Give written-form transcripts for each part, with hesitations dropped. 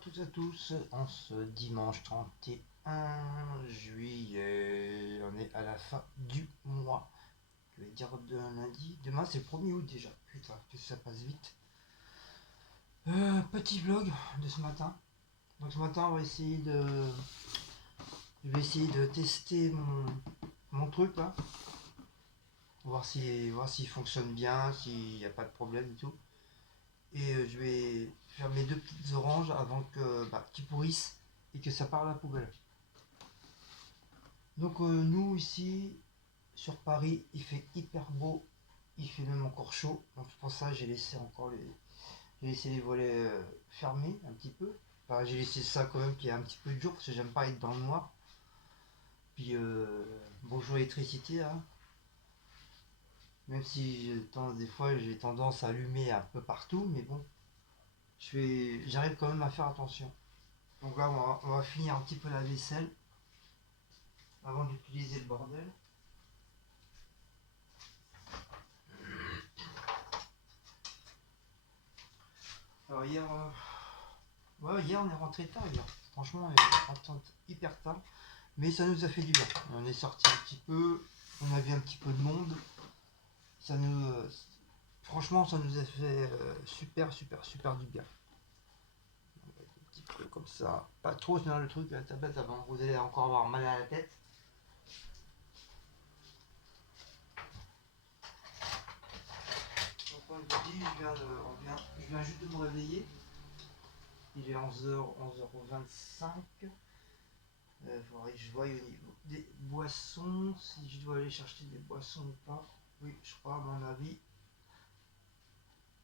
toutes et à tous, en ce dimanche 31 juillet, on est à la fin du mois, je vais dire de lundi, demain c'est le 1er août déjà, putain que ça passe vite. Petit vlog de ce matin, donc ce matin je vais essayer de tester mon truc là, voir s'il fonctionne bien, s'il n'y a pas de problème et tout. Et je vais faire mes deux petites oranges avant qu'ils pourrissent et que ça parte à la poubelle. Donc nous ici sur Paris il fait hyper beau, il fait même encore chaud, donc pour ça j'ai laissé les volets fermés un petit peu. Enfin, j'ai laissé ça quand même qu'il y ait un petit peu de jour parce que j'aime pas être dans le noir. Puis bonjour l'électricité hein. Même si des fois j'ai tendance à allumer un peu partout, mais bon, j'arrive quand même à faire attention. Donc là on va finir un petit peu la vaisselle avant d'utiliser le bordel. Alors hier on est rentré tard hier. Franchement on est rentré hyper tard. Mais ça nous a fait du bien. On est sorti un petit peu, on a vu un petit peu de monde. Franchement ça nous a fait super du bien. Un petit peu comme ça. Pas trop dans le truc, la tablette avant, vous allez encore avoir mal à la tête. Donc comme je vous dis, je viens juste de me réveiller. Il est 11h25. Il faudrait que je voie au niveau des boissons, si je dois aller chercher des boissons ou pas. Oui, je crois à mon avis.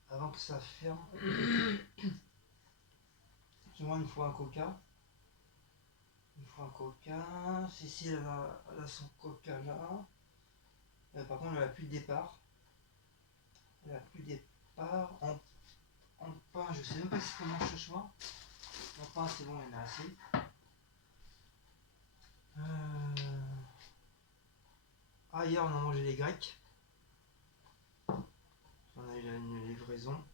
Avant que ça ferme. Moi, il me faut un coca. Cécile, elle a son coca là. Par contre, elle n'a plus de départ. En pain, je sais même pas si c'est comment ce soir. En pain, c'est bon, il y en a assez. Hier, on a mangé les grecs. On a eu une livraison.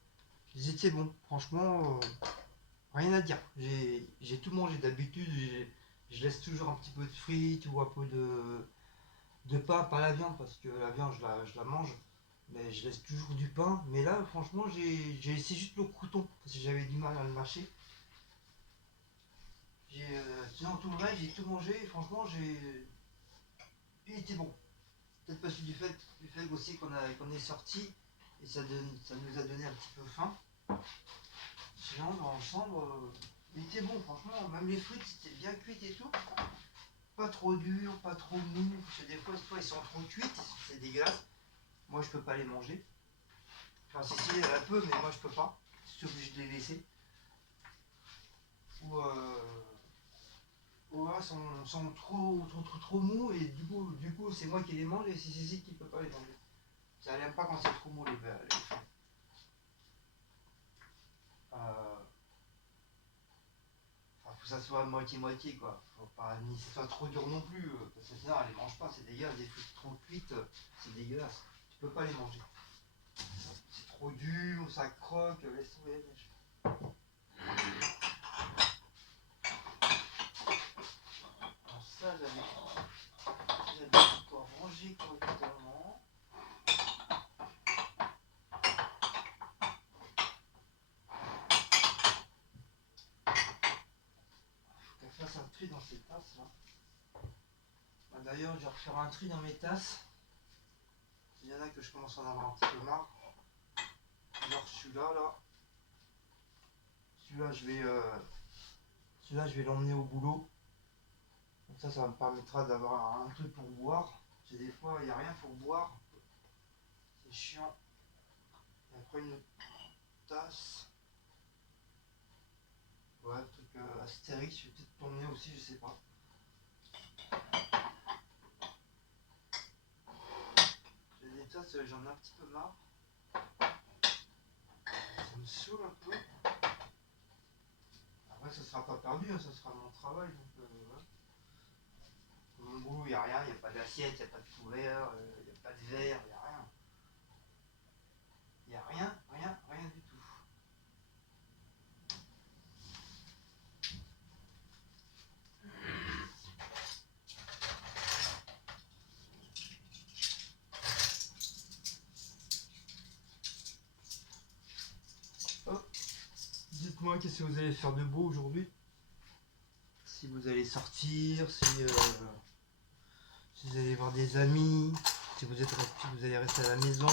Ils étaient bons, franchement, rien à dire. J'ai tout mangé d'habitude. Je laisse toujours un petit peu de frites ou un peu de pain, pas la viande, parce que la viande, je la mange. Mais je laisse toujours du pain. Mais là, franchement, j'ai laissé juste le crouton, parce que j'avais du mal à le mâcher. Sinon, tout le reste, j'ai tout mangé. Franchement, il était bon. Peut-être parce que du fait aussi qu'on est sorti et ça nous a donné un petit peu faim. Sinon dans l'ensemble il était bon franchement, même les frites c'était bien cuites et tout. Pas trop dur, pas trop mou, parce que des fois ils sont trop cuites, c'est dégueulasse. Moi je peux pas les manger. Enfin si elle peut mais moi je peux pas. Je suis obligé de les laisser. Ou sont trop mous et du coup c'est moi qui les mange et c'est Cécile qui peut pas les manger. Ça n'aime pas quand c'est trop mou les frites. Faut que ça soit moitié-moitié quoi. Faut pas ni que ce soit trop dur non plus, parce que sinon elle les mange pas, c'est dégueulasse, des frites trop cuites, c'est dégueulasse. Tu peux pas les manger. C'est trop dur, ça croque, laisse tomber. Alors ça j'avais encore rangé correctement. Faut qu'elle fasse un tri dans ces tasses là. D'ailleurs je vais refaire un tri dans mes tasses. Il y en a que je commence à en avoir un petit peu marre. Genre celui-là là. Celui-là je vais l'emmener au boulot. Donc ça me permettra d'avoir un truc pour boire. Parce que des fois il n'y a rien pour boire. C'est chiant. Et après une tasse. Ouais, le truc Astérix, je vais peut-être t'emmener aussi, je sais pas. J'ai des tasses, j'en ai un petit peu marre. Ça me saoule un peu. Après ça sera pas perdu, hein, ça sera mon travail. Donc ouais. Dans mon boulot il n'y a rien, il n'y a pas d'assiette, il n'y a pas de couvert, il n'y a pas de verre, il n'y a rien. Il n'y a rien du tout. Dites-moi qu'est-ce que vous allez faire de beau aujourd'hui. Si vous allez sortir, si vous allez voir des amis, si vous allez rester à la maison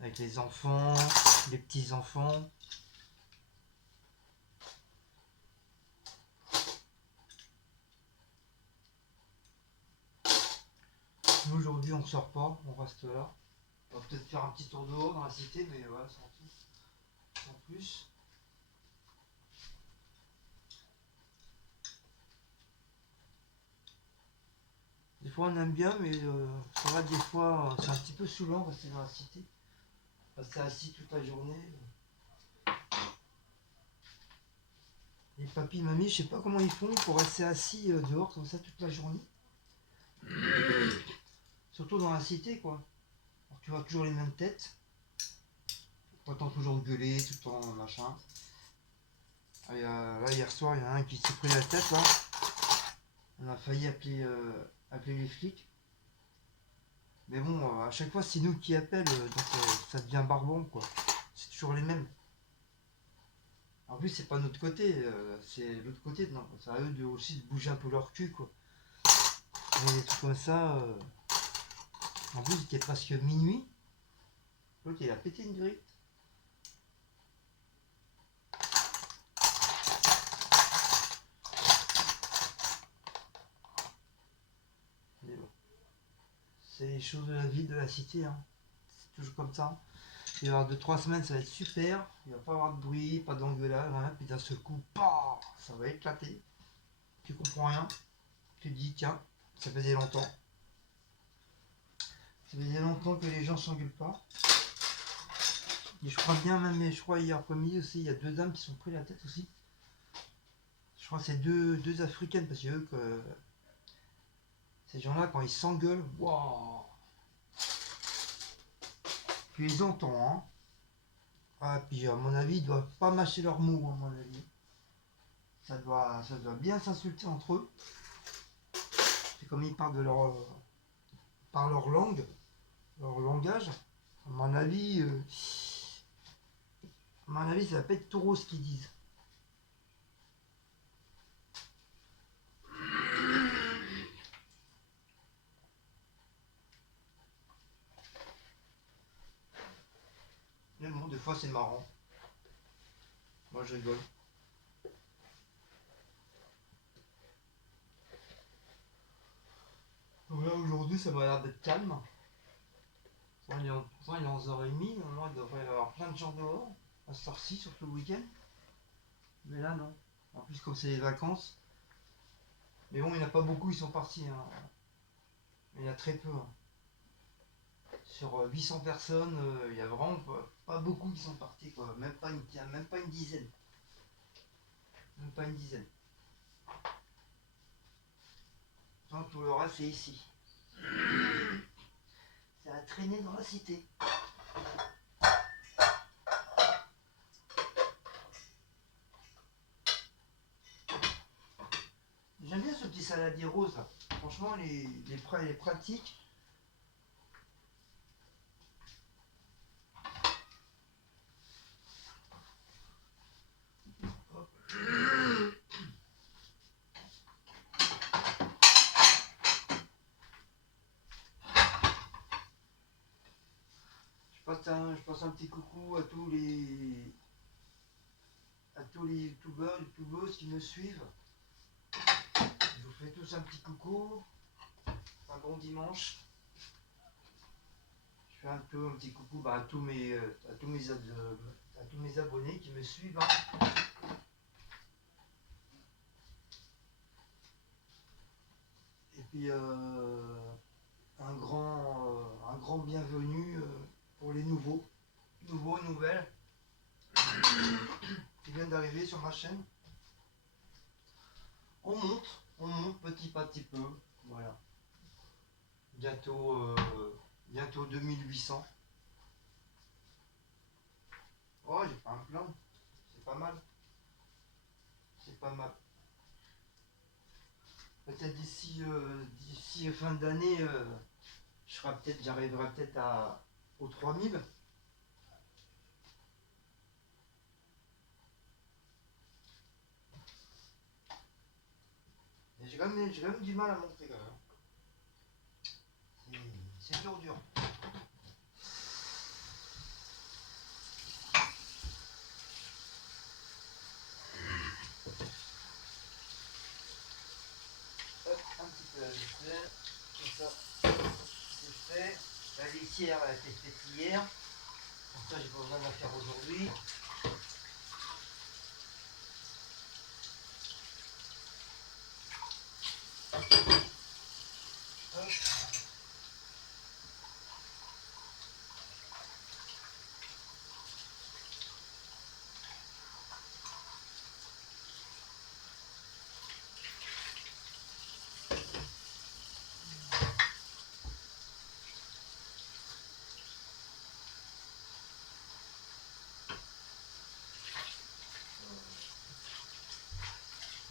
avec les enfants, les petits-enfants. Nous aujourd'hui on sort pas, on reste là. On va peut-être faire un petit tour dehors dans la cité, mais voilà, sans tout. Sans plus. Des fois on aime bien, mais c'est vrai que des fois c'est un petit peu saoulant rester dans la cité. Rester assis toute la journée. Les papis, mamies, je sais pas comment ils font pour rester assis dehors comme ça toute la journée. Surtout dans la cité, quoi. Alors, tu vois toujours les mêmes têtes. T'entends toujours gueuler, tout le temps machin. Et, là, hier soir, il y en a un qui s'est pris la tête, là. On a failli appeler les flics. Mais bon, à chaque fois, c'est nous qui appellent, donc ça devient barbant, quoi. C'est toujours les mêmes. En plus, c'est pas notre côté, c'est l'autre côté, non. C'est à eux aussi de bouger un peu leur cul, quoi. Et des trucs comme ça. En plus, il était presque minuit. L'autre, il a pété une grille. Mais bon, c'est les choses de la vie, de la cité, hein. C'est toujours comme ça. Il va y avoir 2-3 semaines, ça va être super. Il va pas y avoir de bruit, pas d'engueulade, rien. Puis d'un seul coup, bah, ça va éclater. Tu comprends rien. Tu te dis, tiens, ça faisait longtemps. Ça faisait longtemps que les gens s'engueulent pas. Et je crois bien, même, je crois hier après-midi aussi, il y a 2 dames qui sont pris la tête aussi. Je crois que c'est deux africaines, parce que eux, que ces gens-là, quand ils s'engueulent, waouh! Tu les entends, hein. Ah, puis à mon avis, ils doivent pas mâcher leurs mots, à mon avis. Ça doit bien s'insulter entre eux. C'est comme ils parlent par leur langue, leur langage. À mon avis, ça va pas être taureau ce qu'ils disent. Mais bon, des fois c'est marrant. Moi je rigole. Donc là aujourd'hui ça m'a l'air d'être calme. Pourtant, il est 11h30, normalement il devrait y avoir plein de gens dehors, à cette heure-ci, surtout le week-end. Mais là non. En plus comme c'est les vacances. Mais bon, il n'y en a pas beaucoup, ils sont partis, hein. Il y en a très peu, hein. Sur 800 personnes, il y a vraiment pas beaucoup qui sont partis, quoi. Même pas une dizaine. Même pas une dizaine. Donc tout le reste c'est ici. C'est à traîner dans la cité. J'aime bien ce petit saladier rose là. Franchement, il est pratique. Je passe un petit coucou à tous les youtubeurs, youtubeuses qui me suivent. Je vous fais tous un petit coucou. Un bon dimanche. Je fais un petit coucou à tous mes abonnés qui me suivent, hein. Et puis un grand bienvenue pour les nouvelles qui viennent d'arriver sur ma chaîne. On monte petit à petit peu, voilà. Bientôt 2800. Oh, j'ai pas un plan, c'est pas mal, c'est pas mal. Peut-être d'ici fin d'année, j'arriverai peut-être aux 3000. j'ai quand même du mal à monter quand même. C'est dur dur. Hop, un petit peu à vaisselle. Comme ça, c'est fait. La litière a été faite hier. Pour ça, j'ai pas besoin de la faire aujourd'hui.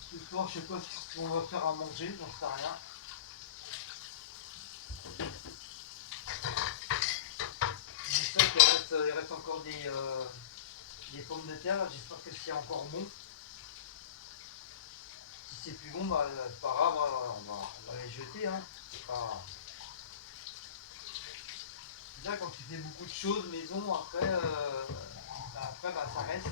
Ce soir, je sais pas ce qu'on va faire à manger, j'en sais rien. Je sais qu'il reste encore des pommes de terre, j'espère que c'est encore bon. Si c'est plus bon, bah, c'est pas grave, hein, on va les jeter. Hein. C'est pas... Déjà, quand tu fais beaucoup de choses maison, après, bah, ça reste.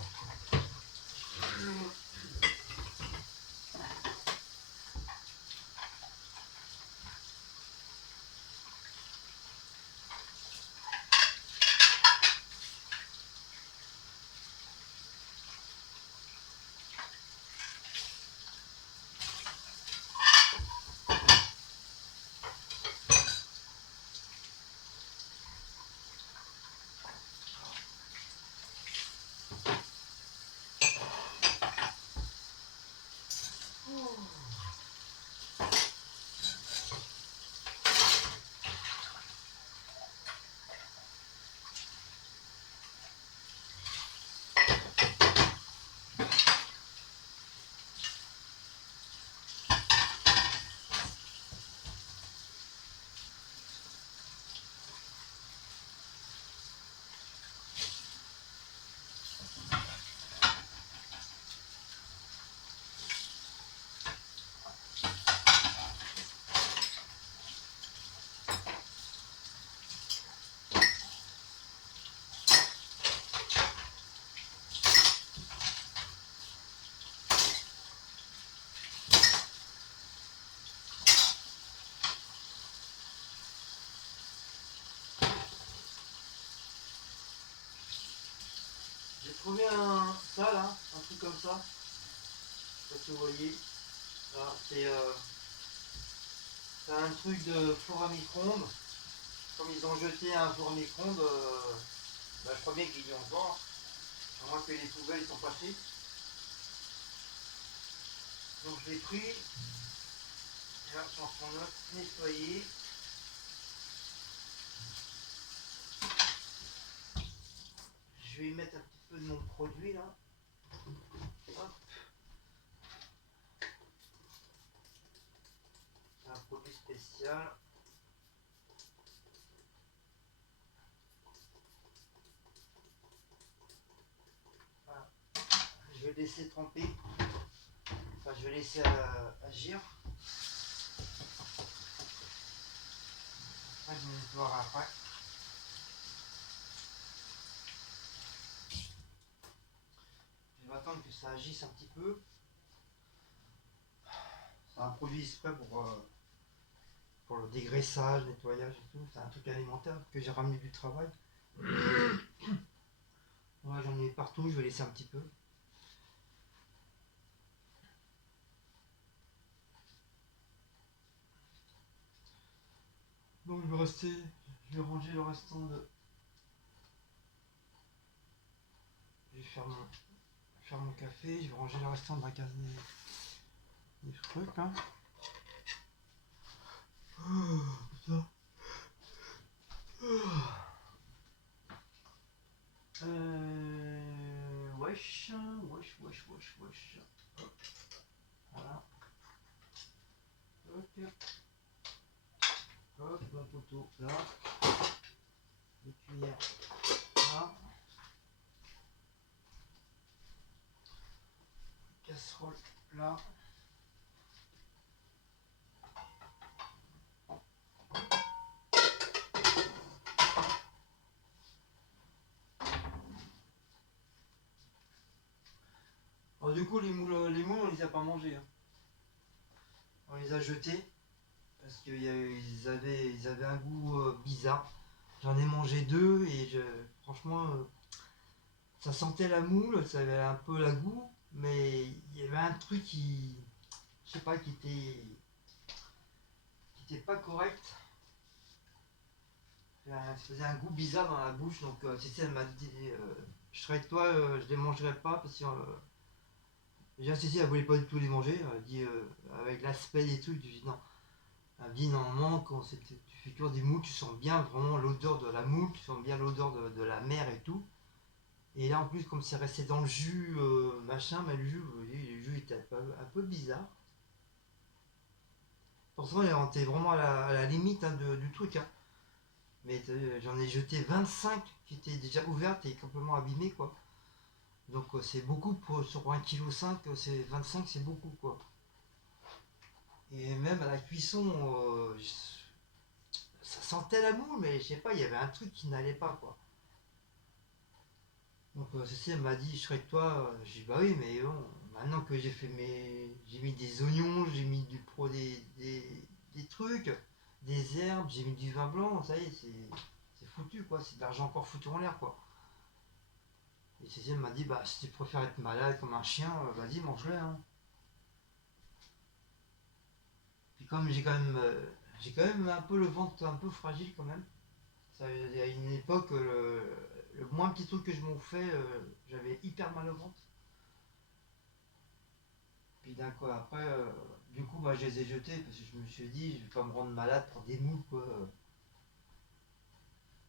J'ai trouvé ça là, un truc comme ça. Je sais pas si vous voyez. C'est un truc de four à micro-ondes. Comme ils ont jeté un four à micro-ondes, bah, je crois bien qu'ils y ont encore. À moins que les poubelles sont passées. Donc je l'ai pris. Et là, je suis en train de nettoyer. Je vais y mettre un petit peu de mon produit là. Hop. C'est un produit spécial. Voilà. Je vais laisser tremper. Enfin, je vais laisser agir. Après, je vais nettoyer après. Je vais attendre que ça agisse un petit peu. C'est un produit exprès pour le dégraissage, nettoyage et tout. C'est un truc alimentaire que j'ai ramené du travail. Ouais, j'en ai partout, je vais laisser un petit peu. Donc je vais ranger le restant de. Je vais faire mon café, je vais ranger le restant de la case des trucs là. Oh, putain. Wesh. Hop. Voilà. Ok. Hop, un poteau là. Des cuillères là. Casserole là. du coup, les moules, on les a pas mangés, hein. On les a jetés parce qu'ils avaient un goût bizarre. J'en ai mangé deux et franchement, ça sentait la moule, ça avait un peu la goût, mais il y avait un truc je sais pas, qui était pas correct. Ça faisait un goût bizarre dans la bouche, donc Cécile elle m'a dit, je serais avec toi, je les mangerai pas parce que déjà Cécile elle voulait pas du tout les manger, elle dit avec l'aspect des trucs, je dis non. Elle me dit normalement quand tu fais cuire des moules, tu sens bien vraiment l'odeur de la moule, tu sens bien l'odeur de la mer et tout. Et là en plus comme c'est resté dans le jus machin, mais le jus était un peu bizarre. Pourtant on était vraiment à la limite hein, du truc. Hein. Mais j'en ai jeté 25 qui étaient déjà ouvertes et complètement abîmées quoi. Donc c'est beaucoup sur 1,5 kg, 25 c'est beaucoup quoi. Et même à la cuisson, ça sentait la moule, mais je sais pas, il y avait un truc qui n'allait pas quoi. Donc ceci elle m'a dit je serai avec toi, j'ai dit bah oui mais bon, maintenant que j'ai mis des oignons, j'ai mis des trucs, des herbes, j'ai mis du vin blanc, ça y est, c'est foutu quoi, c'est de l'argent encore foutu en l'air quoi. Et Cécile m'a dit, bah si tu préfères être malade comme un chien, vas-y, mange-le. Hein. Puis comme j'ai quand même un peu le ventre un peu fragile quand même. Il y a une époque, le moins petit truc que je m'en fais, j'avais hyper mal au ventre. Puis d'un coup après, du coup, bah, je les ai jetés parce que je me suis dit, je vais pas me rendre malade pour des moules quoi.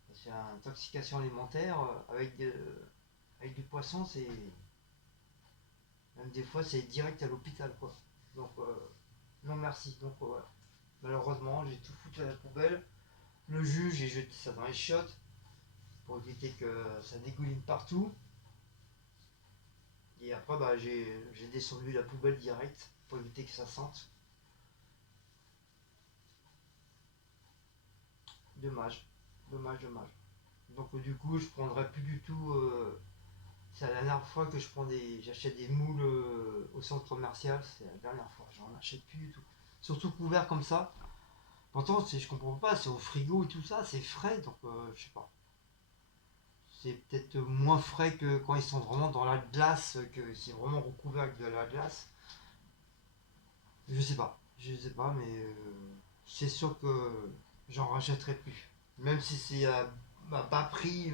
Parce que l'intoxication alimentaire avec du poisson, c'est même des fois c'est direct à l'hôpital quoi. Donc non merci. Donc voilà. Malheureusement, j'ai tout foutu à la poubelle. Le jus, j'ai jeté ça dans les chiottes pour éviter que ça dégouline partout. Et après, bah, j'ai descendu la poubelle direct pour éviter que ça sente. Dommage, dommage, dommage. Donc du coup, je prendrai plus du tout. C'est la dernière fois que j'achète des moules au centre commercial. C'est la dernière fois. J'en achète plus du tout. Surtout couvert comme ça. Pourtant, je comprends pas. C'est au frigo et tout ça. C'est frais, donc je sais pas. C'est peut-être moins frais que quand ils sont vraiment dans la glace, que c'est vraiment recouvert avec de la glace. Je sais pas, mais c'est sûr que j'en rachèterai plus. Même si c'est à bas prix,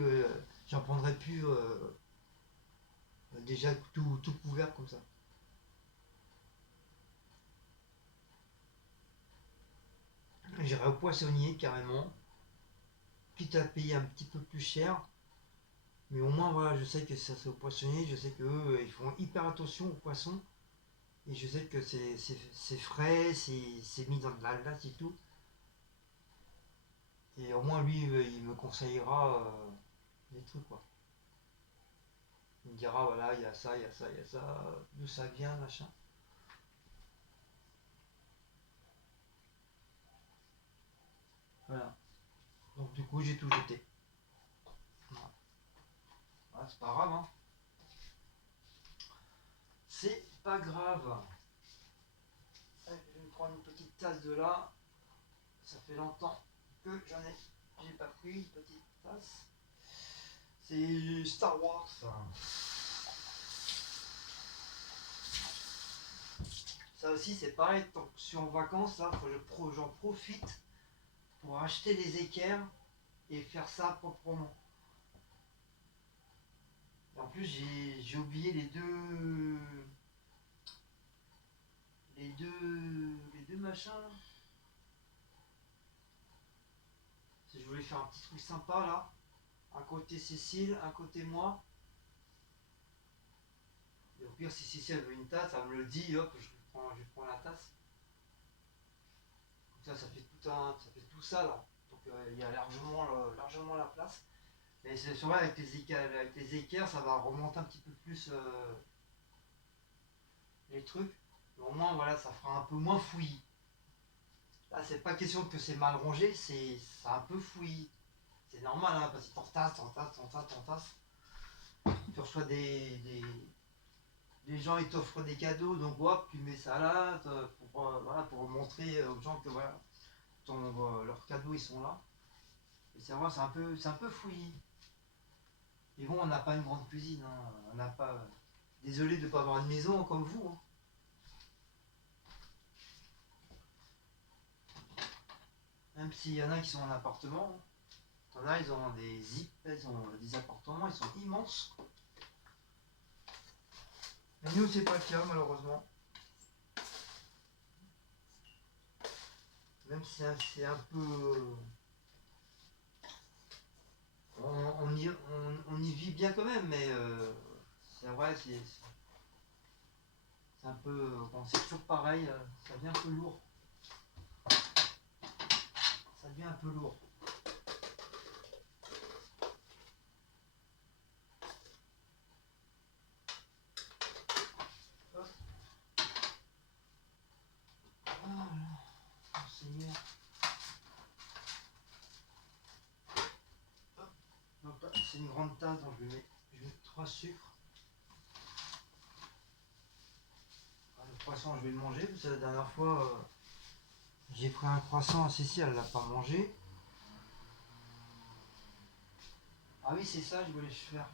j'en prendrai plus déjà tout couvert comme ça. J'irai au poissonnier carrément, quitte à payer un petit peu plus cher. Mais au moins, voilà, je sais que ça c'est au poissonnier, je sais qu'eux, ils font hyper attention aux poissons. Et je sais que c'est frais, c'est mis dans de la glace et tout. Et au moins, lui, il me conseillera des trucs, quoi. Il me dira, voilà, il y a ça, il y a ça, il y a ça, d'où ça vient, machin. Voilà. Donc, du coup, j'ai tout jeté. Voilà. Ah, c'est pas grave, hein. C'est pas grave. Allez, je vais me prendre une petite tasse de là. Ça fait longtemps que j'ai pas pris une petite tasse. C'est Star Wars, ça. Ça aussi, c'est pareil. Tant que je suis en vacances, là, faut que j'en profite pour acheter des équerres et faire ça proprement. Et en plus, j'ai oublié les deux machins. Là. Si je voulais faire un petit truc sympa là, un côté Cécile, un côté moi. Et au pire, si Cécile veut une tasse, elle me le dit, hop, je prends la tasse. Comme ça fait tout ça là. Donc il y a largement la place. Mais c'est vrai, avec les équerres, ça va remonter un petit peu plus les trucs. Mais au moins, voilà, ça fera un peu moins fouillis. Là, c'est pas question que c'est mal rangé, c'est un peu fouillis. C'est normal, hein, parce que t'entasses. Tu reçois les gens ils t'offrent des cadeaux, donc hop, tu mets ça là, voilà, pour montrer aux gens que voilà, leurs cadeaux ils sont là. Et c'est vrai, c'est un peu fouillis. Mais bon, on n'a pas une grande cuisine, hein. On n'a pas. Désolé de ne pas avoir une maison comme vous, hein. Même s'il y en a qui sont en appartement, hein. T'en as, ils ont des zip, ils ont des appartements, ils sont immenses. Mais nous, c'est pas le cas, malheureusement. Même si c'est un peu. On y vit bien quand même, mais c'est vrai, c'est un peu. Bon, c'est toujours pareil, ça devient un peu lourd. Ça devient un peu lourd. Hop. Voilà. Oh, Seigneur. Hop. Donc là, c'est une grande tasse, donc je vais mettre 3 sucres. Le croissant, je vais le manger, parce que la dernière fois, j'ai pris un croissant à Cécile, elle l'a pas mangé. Ah oui, c'est ça, je voulais le faire.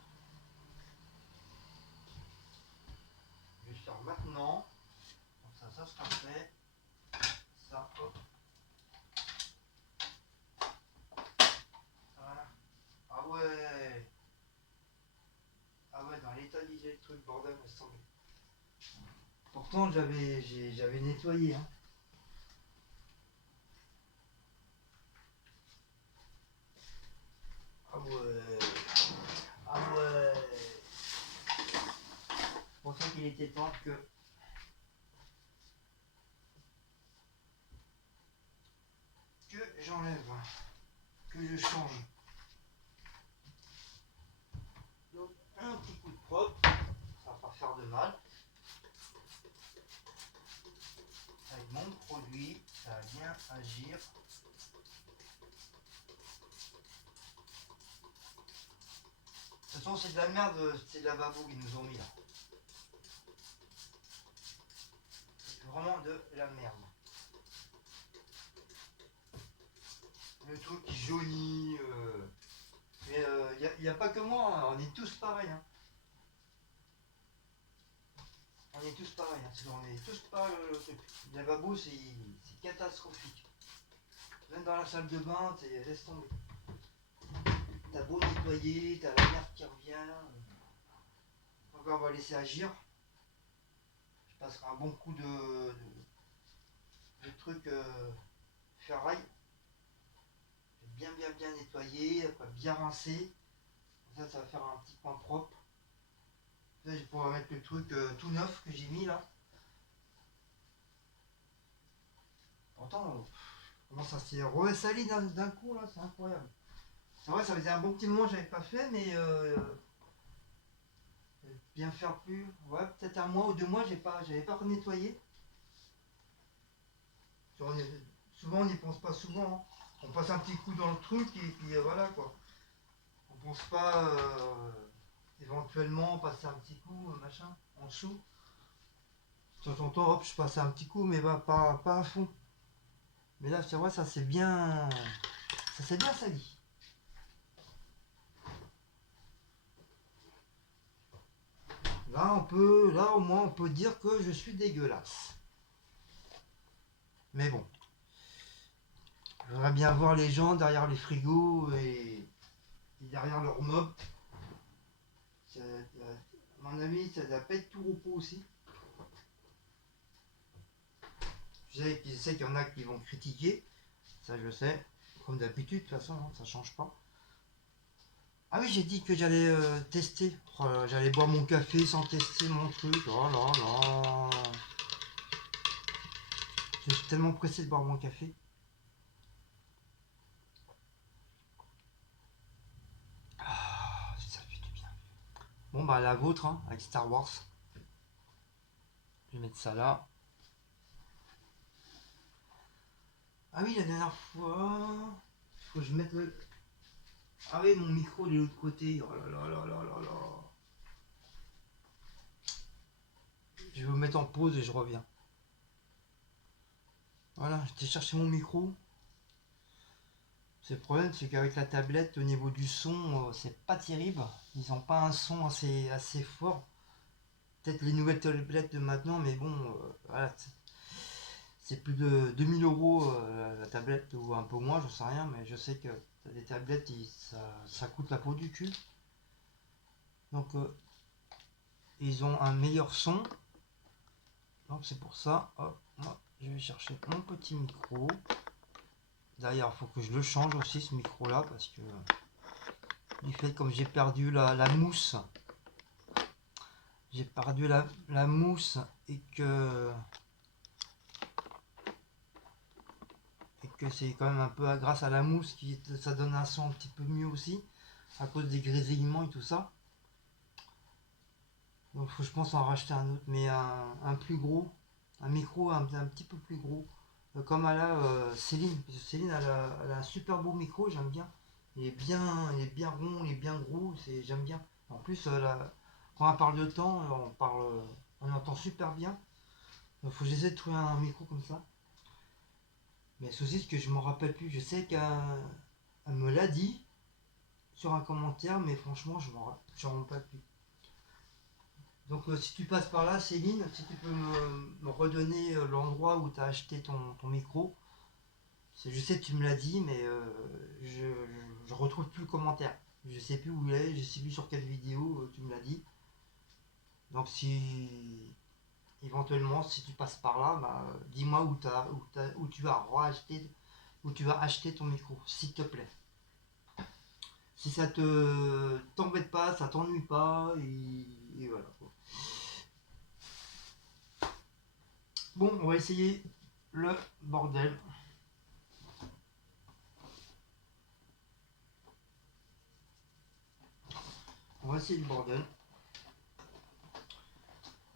Je vais le faire maintenant. Comme ça sera fait. Ça, hop. Voilà. Ah ouais. Ah ouais, dans l'état d'hygiène, le truc, bordel, laisse tomber. Pourtant, j'avais nettoyé, hein. Ah ouais. Ah ouais. C'est pour ça qu'il était temps que j'enlève, que je change. Donc, un petit coup de propre, ça va pas faire de mal. Avec mon produit, ça va bien agir. De toute façon, c'est de la merde, c'est de la babou qu'ils nous ont mis là. C'est vraiment de la merde. Le truc qui jaunit. Mais il n'y a pas que moi, hein, on est tous pareils. Hein. On est tous pareils. Hein. On est tous pas le truc. Le lavabo, c'est catastrophique. Même dans la salle de bain, laisse tomber. T'as beau nettoyer, t'as la merde qui revient. Encore, on va laisser agir. Je passerai un bon coup de truc ferraille. Bien nettoyer, après bien rincer. Ça va faire un petit point propre. Là, je vais pouvoir mettre le truc tout neuf que j'ai mis là. Pourtant, comment ça s'est resali d'un coup là, c'est incroyable. C'est vrai, ça faisait un bon petit moment que j'avais pas fait, mais bien faire plus. Ouais, peut-être un mois ou 2 mois, j'avais pas nettoyé. Souvent, on n'y pense pas souvent. Hein. On passe un petit coup dans le truc et puis voilà quoi. On pense pas éventuellement passer un petit coup, machin, en dessous. De temps en temps, hop, je passe un petit coup, mais pas à fond. Mais là, c'est vrai, ça s'est bien sali. Là au moins, on peut dire que je suis dégueulasse. Mais bon, j'aimerais bien voir les gens derrière les frigos et derrière leurs meubles. À mon avis, ça doit pas être tout repos aussi. Je sais qu'il y en a qui vont critiquer, ça je sais, comme d'habitude, de toute façon, hein, ça change pas. Ah oui, j'ai dit que j'allais tester. Oh là là, j'allais boire mon café sans tester mon truc. Oh là là. Je suis tellement pressé de boire mon café. Ah, ça fait du bien. Bon, bah la vôtre, hein, avec Star Wars. Je vais mettre ça là. Ah oui, la dernière fois. Faut que je mette le. Ah oui, mon micro il est de l'autre côté. Oh là là là là là là. mettre en pause et je reviens. Voilà, j'étais chercher mon micro. Le problème, c'est qu'avec la tablette, au niveau du son, c'est pas terrible. Ils ont pas un son assez fort. Peut-être les nouvelles tablettes de maintenant, mais bon, voilà, c'est plus de 2000 € la tablette, ou un peu moins, je sais rien, mais je sais que des tablettes, ça coûte la peau du cul. Donc, ils ont un meilleur son. Donc, c'est pour ça, hop, moi, je vais chercher mon petit micro. D'ailleurs, il faut que je le change aussi, ce micro-là, parce que du fait, comme j'ai perdu la mousse, j'ai perdu la mousse et que c'est quand même un peu grâce à la mousse qui ça donne un son un petit peu mieux aussi, à cause des grésillements et tout ça. Donc faut je pense en racheter un autre, mais un plus gros, un micro un petit peu plus gros, comme à la Céline. Parce que Céline elle a un super beau micro, j'aime bien. Il est bien rond, il est bien gros, j'aime bien. En plus quand on parle de temps, on entend super bien. Donc faut que j'essaie de trouver un micro comme ça. Mais le souci c'est que je m'en rappelle plus. Je sais qu'elle me l'a dit sur un commentaire, mais franchement je m'en rappelle plus. Donc si tu passes par là, Céline, si tu peux me redonner l'endroit où tu as acheté ton micro. Je sais que tu me l'as dit, mais je retrouve plus le commentaire. Je sais plus où il est, je sais plus sur quelle vidéo tu me l'as dit. Donc si éventuellement si tu passes par là, bah, dis-moi où tu vas racheter, où tu vas acheter ton micro, s'il te plaît. Si ça t'embête pas, ça t'ennuie pas, et voilà. Bon, on va essayer le bordel. On va essayer le bordel.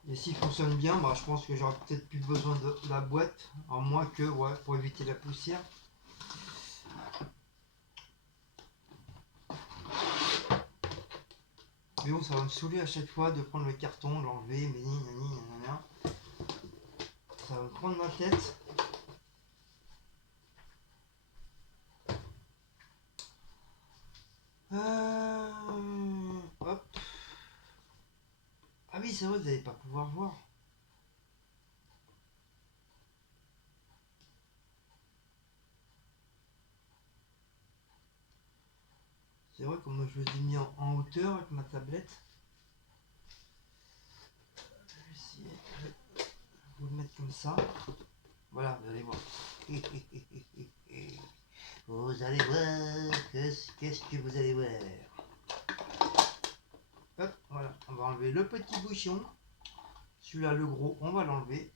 Et s'il fonctionne bien, bah, je pense que j'aurai peut-être plus besoin de la boîte, à moins que, ouais, pour éviter la poussière. Mais bon, ça va me saouler à chaque fois de prendre le carton, l'enlever, mais ça va me prendre ma tête. Hop. Ah oui, c'est vrai, vous n'allez pas pouvoir voir. C'est vrai, comme je vous ai mis en hauteur avec ma tablette. Je vais essayer de vous le mettre comme ça. Voilà, vous allez voir. Vous allez voir, qu'est-ce que vous allez voir. Hop, voilà, on va enlever le petit bouchon. Celui-là, le gros, on va l'enlever.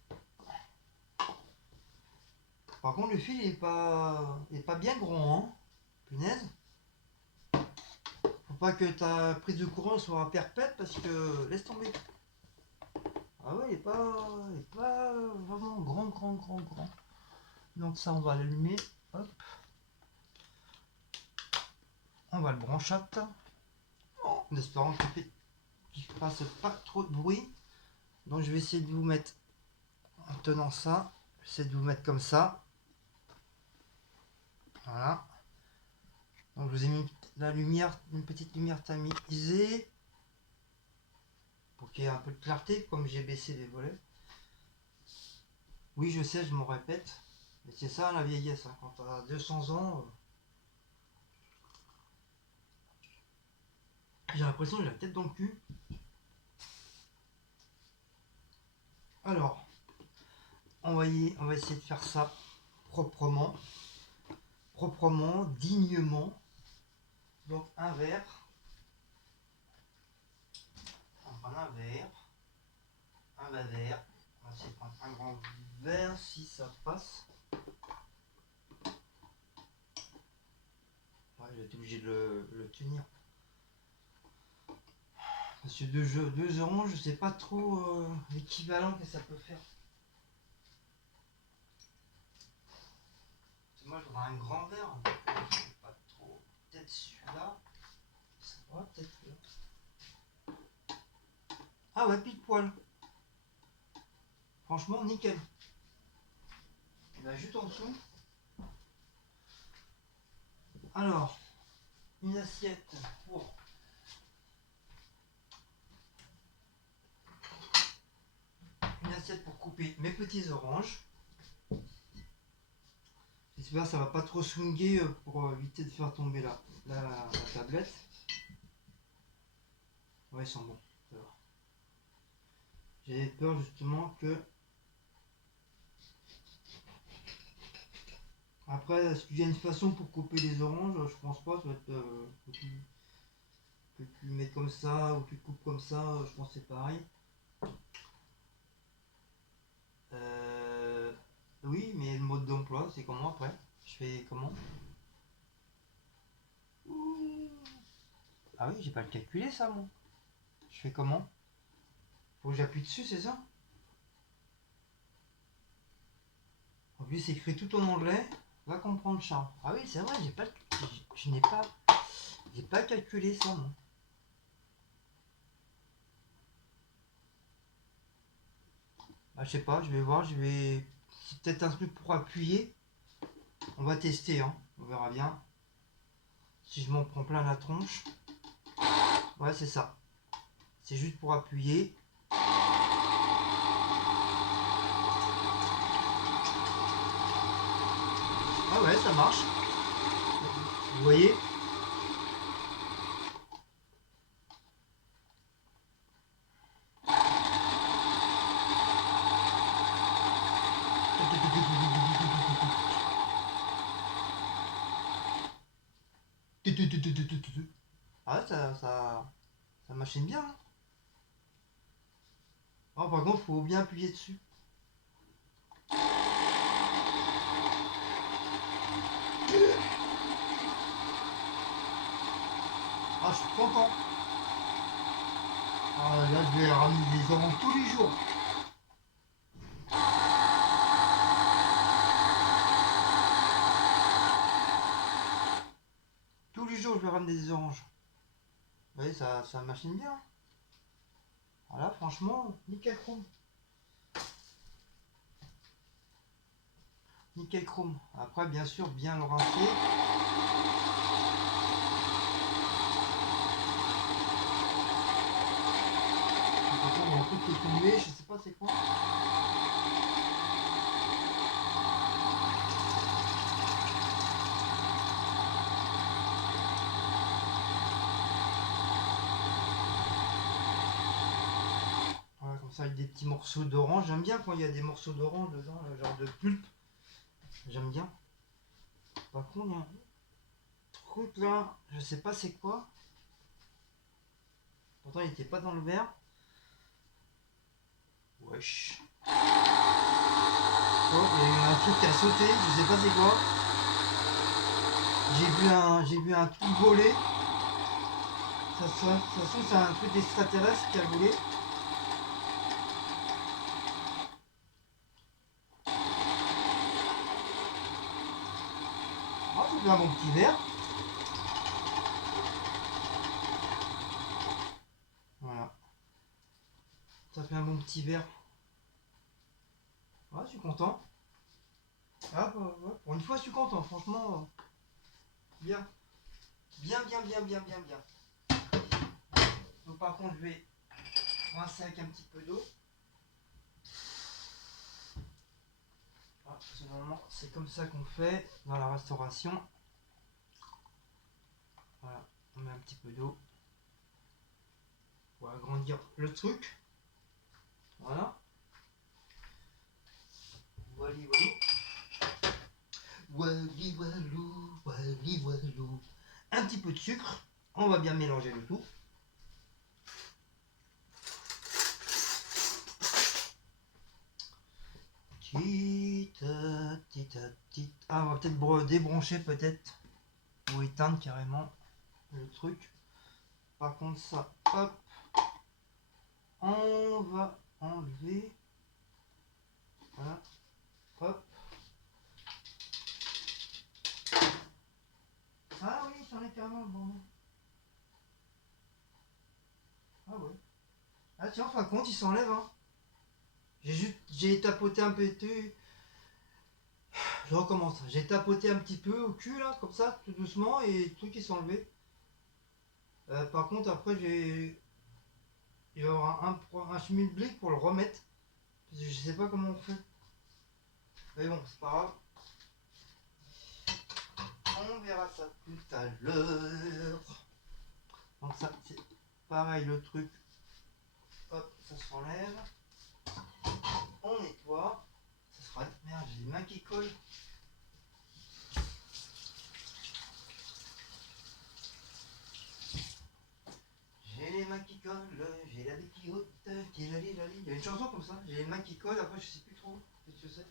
Par contre, le fil, il est pas bien grand, hein. Punaise. Faut pas que ta prise de courant soit perpète parce que laisse tomber. Ah ouais, il est pas vraiment grand. Donc ça, on va l'allumer. Hop. On va le brancher. En espérant qu'il fasse pas trop de bruit. Donc je vais essayer de vous mettre, en tenant ça, j'essaie de vous mettre comme ça. Voilà. Donc je vous ai mis la lumière, une petite lumière tamisée. Pour qu'il y ait un peu de clarté, comme j'ai baissé les volets. Oui, je sais, je me répète. Mais c'est ça la vieillesse, hein. Quand tu as 200 ans, j'ai l'impression que j'ai la tête dans le cul. Alors, on va essayer de faire ça proprement, dignement. Donc un verre, on va prendre un verre, un verre, on va essayer de prendre un grand verre si ça passe. Ouais, j'ai été obligé de le tenir. Parce que 2 euros, je sais pas trop l'équivalent que ça peut faire. Moi, je voudrais un grand verre. Je sais pas trop. Peut-être celui-là. Ça va, peut-être là. Ah ouais, pile poil. Franchement, nickel. Et ben, juste en dessous. Alors, une assiette pour couper mes petits oranges. J'espère que ça va pas trop swinguer pour éviter de faire tomber la tablette. Ouais, ils sont bons, ça va. J'avais peur justement que... Après, est-ce qu'il y a une façon pour couper les oranges? Je pense pas, ça va être... que tu le mets comme ça ou tu le coupes comme ça, je pense que c'est pareil. Oui, mais le mode d'emploi, c'est comment après? Je fais comment? Ah oui, j'ai pas le calculé ça, moi. Je fais comment? Faut que j'appuie dessus, c'est ça? En plus, c'est écrit tout en anglais. Va comprendre Charles. Ah oui, c'est vrai, je n'ai pas, j'ai pas calculé ça, moi. Bah, je sais pas, je vais voir, c'est peut-être un truc pour appuyer. On va tester, hein. On verra bien. Si je m'en prends plein la tronche. Ouais, c'est ça. C'est juste pour appuyer. Ah ouais, ça marche. Vous voyez? Ah ouais, ça machine bien, hein. Oh, par contre, faut bien appuyer dessus. Ah, je suis content. Ah, là, je vais ramener des oranges tous les jours. Tous les jours, je vais ramener des oranges. Vous voyez, ça machine bien. Voilà, franchement, nickel chrome. Nickel chrome. Après, bien sûr, bien le rincer. Il y a un truc qui est tombé, je sais pas c'est quoi. Voilà, comme ça, avec des petits morceaux d'orange. J'aime bien quand il y a des morceaux d'orange dedans, le genre de pulpe. J'aime bien. Par contre, il y a un truc là, je sais pas c'est quoi. Pourtant, il était pas dans le verre. Wesh. Oh, il y a eu un truc qui a sauté, je sais pas c'est quoi. J'ai vu un truc voler. Ça se trouve, c'est un truc extraterrestre qui a volé. Oh, ça fait un bon petit verre. Voilà. Ça fait un bon petit verre. Ouais, je suis content. Ah, bah, ouais. Pour une fois, je suis content. Franchement, bien. Bien, bien, bien, bien, bien, bien. Donc, par contre, je vais rincer avec un petit peu d'eau. Voilà, parce que normalement, c'est comme ça qu'on fait dans la restauration. Voilà, on met un petit peu d'eau pour agrandir le truc. Voilà. Wally walou, wally walou. Un petit peu de sucre. On va bien mélanger le tout. Ah, on va peut-être débrancher peut-être. Ou éteindre carrément le truc. Par contre ça, hop. On va enlever. Voilà. Hop. Ah oui, j'en ai carrément le bon. Ah ouais. Ah tiens, en fin de compte, il s'enlève, hein. J'ai tapoté un peu. Je recommence. J'ai tapoté un petit peu au cul là, comme ça, tout doucement, et le truc qui s'est enlevé. Par contre, après, il va y avoir un schmilblick pour le remettre. Parce que je sais pas comment on fait. Mais bon, c'est pas grave. On verra ça tout à l'heure. Donc ça, c'est pareil le truc. Hop, ça s'enlève. On nettoie. Ça sera... Merde, j'ai les mains qui collent. J'ai les mains qui collent, j'ai la vie qui ôte, qui la vie. Il y a une chanson comme ça, j'ai les mains qui collent, après je sais plus trop qu'est-ce que c'est.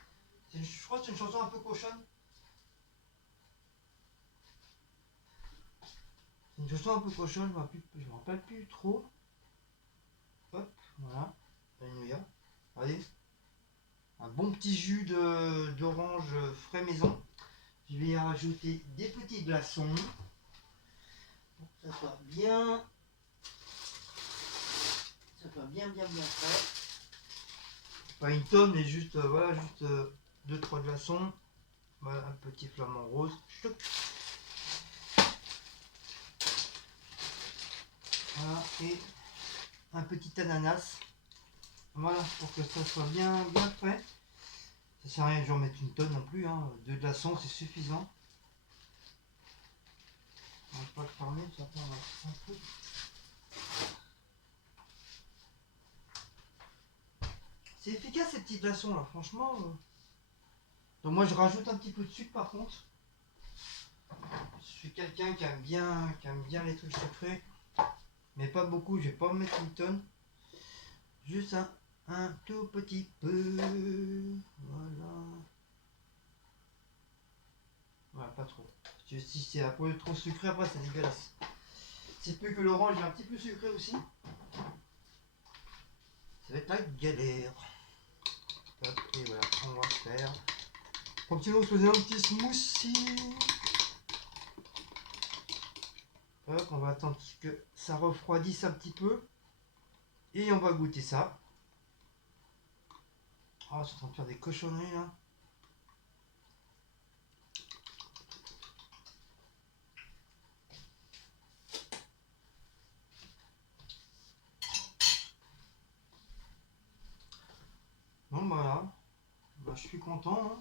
Je crois que c'est une chanson un peu cochonne. C'est une chanson un peu cochonne, je me rappelle plus trop. Hop, voilà, Alléluia. Allez, un bon petit jus d'orange frais maison. Je vais y rajouter des petits glaçons pour que ça soit bien, bien frais. Pas une tonne, mais juste, voilà, juste 2-3 glaçons. Voilà, un petit flamant rose. Chouc. Voilà, et un petit ananas. Voilà, pour que ça soit bien frais. Ça sert à rien que j'en mette une tonne non plus, hein. 2 glaçons, c'est suffisant. On va pas le fermer, ça va un peu. C'est efficace ces petits glaçons là, franchement. Donc moi je rajoute un petit peu de sucre par contre. Je suis quelqu'un qui aime bien les trucs sucrés. Mais pas beaucoup, je vais pas me mettre une tonne. Juste un tout petit peu. Voilà. Voilà, pas trop. Si c'est un peu trop sucré, après c'est dégueulasse. C'est plus que l'orange est un petit peu sucré aussi. Ça va être la galère. Hop, et voilà, on va faire. Pour petit se faisait un petit smoothie. Hop, on va attendre que ça refroidisse un petit peu. Et on va goûter ça. Oh, je suis en train de faire des cochonneries là. Bon bah voilà. Bah, je suis content. Hein.